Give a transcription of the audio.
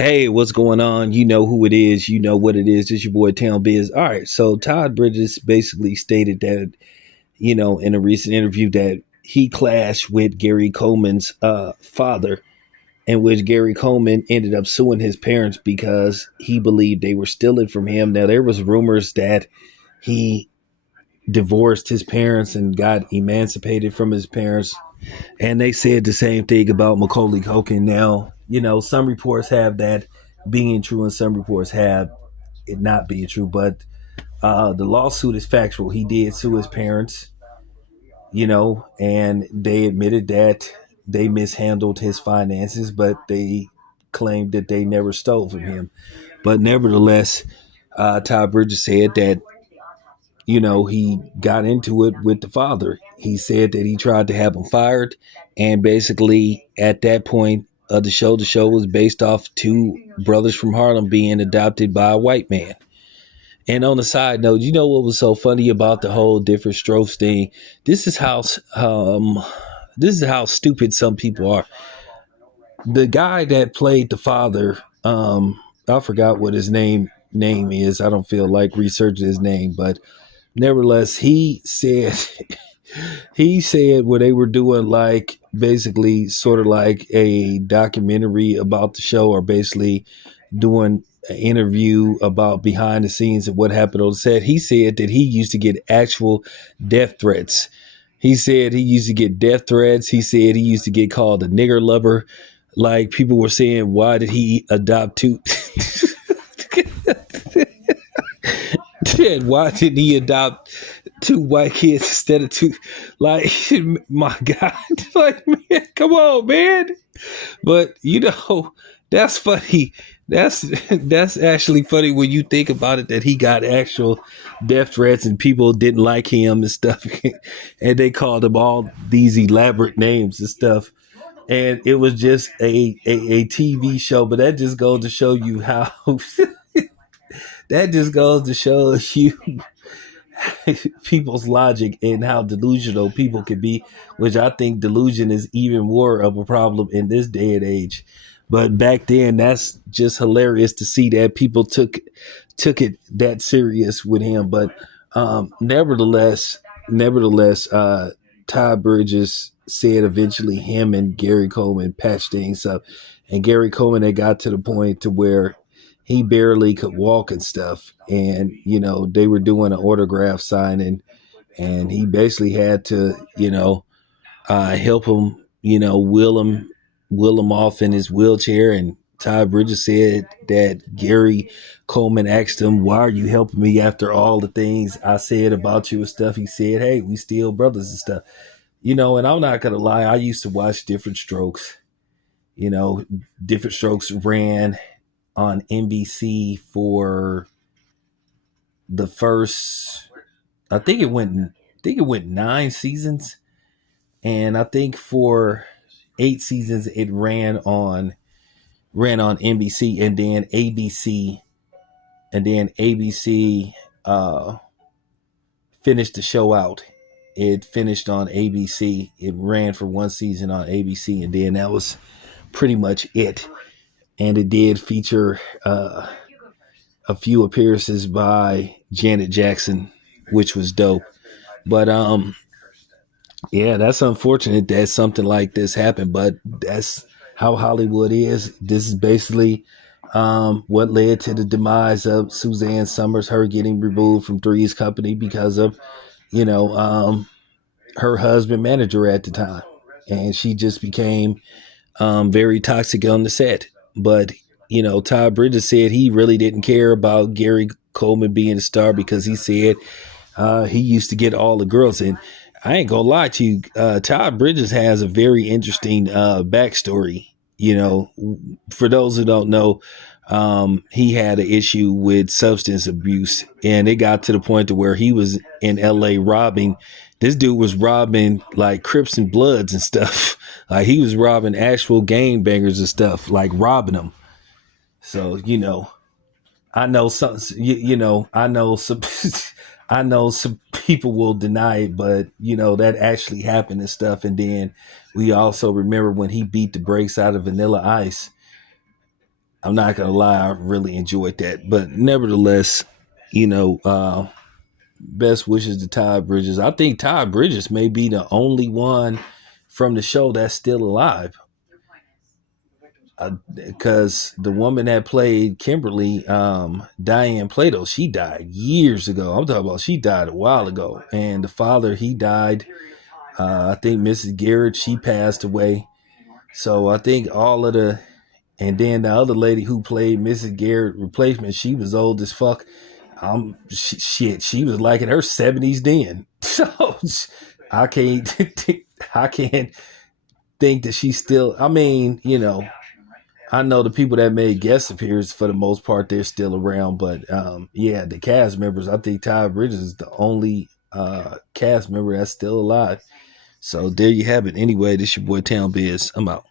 Hey, what's going on? You know who it is. You know what it is. It's your boy Town Biz. All right. So Todd Bridges basically stated that, in a recent interview that he clashed with Gary Coleman's father, in which Gary Coleman ended up suing his parents because he believed they were stealing from him. Now, there was rumors that he divorced his parents and got emancipated from his parents. And they said the same thing about Macaulay Culkin. Now, some reports have that being true and some reports have it not being true. But the lawsuit is factual. He did sue his parents, and they admitted that they mishandled his finances, but they claimed that they never stole from him. But nevertheless, Todd Bridges said that he got into it with the father. He said that he tried to have him fired. And basically, at that point of the show was based off two brothers from Harlem being adopted by a white man. And on the side note, you know what was so funny about the whole different strokes thing? This is how this is how stupid some people are. The guy that played the father, I forgot what his name is. I don't feel like researching his name, but nevertheless, he said he said where they were doing like basically sort of like a documentary about the show, or basically doing an interview about behind the scenes of what happened on set. He said that he used to get actual death threats. He said he used to get death threats. He said he used to get called a nigger lover. Like people were saying, why did he adopt two? Why didn't he adopt two white kids instead of two? Like, my God, like, man, come on, man. But that's funny. That's actually funny when you think about it. That he got actual death threats and people didn't like him and stuff, and they called him all these elaborate names and stuff. And it was just a TV show, but that just goes to show you how. That just goes to show you people's logic and how delusional people can be, which I think delusion is even more of a problem in this day and age. But back then, that's just hilarious to see that people took it that serious with him. But nevertheless, Todd Bridges said eventually him and Gary Coleman patched things up, and Gary Coleman had got to the point to where he barely could walk and stuff, and they were doing an autograph signing, and he basically had to help him, wheel him off in his wheelchair. And Todd Bridges said that Gary Coleman asked him, "Why are you helping me after all the things I said about you and stuff?" He said, "Hey, we still brothers and stuff." And I'm not gonna lie, I used to watch Different Strokes. Different Strokes ran on NBC for the first, I think it went 9 seasons, and I think for 8 seasons it ran on NBC, and then ABC finished the show out. It finished on ABC. It ran for one season on ABC, and then that was pretty much it. And it did feature a few appearances by Janet Jackson, which was dope. But yeah, that's unfortunate that something like this happened, but that's how Hollywood is. This is basically what led to the demise of Suzanne Summers, her getting removed from Three's Company because of, you know, um, her husband manager at the time. And she just became very toxic on the set. But, Todd Bridges said he really didn't care about Gary Coleman being a star because he said he used to get all the girls. And I ain't gonna lie to you, Todd Bridges has a very interesting backstory. For those who don't know, he had an issue with substance abuse, and it got to the point to where he was in LA robbing. This dude was robbing like Crips and Bloods and stuff. Like he was robbing actual gang bangers and stuff, like robbing them. So I know some, I know some, I know some people will deny it, but that actually happened and stuff. And then we also remember when he beat the brakes out of Vanilla Ice. I'm not gonna lie, I really enjoyed that. But nevertheless, you know, best wishes to Todd Bridges. I think Todd Bridges may be the only one from the show that's still alive. Because the woman that played Kimberly, Diane Plato, she died years ago. I'm talking about she died a while ago. And the father, he died. I think Mrs. Garrett, she passed away. So I think all of the, and then the other lady who played Mrs. Garrett replacement, she was old as fuck. Shit, she was like in her 70s then. So I can't, I can't think that she's still. I mean, you know, I know the people that made guest appearances for the most part, they're still around. But yeah, the cast members, I think Todd Bridges is the only cast member that's still alive. So there you have it. Anyway, this your boy Town Biz. I'm out.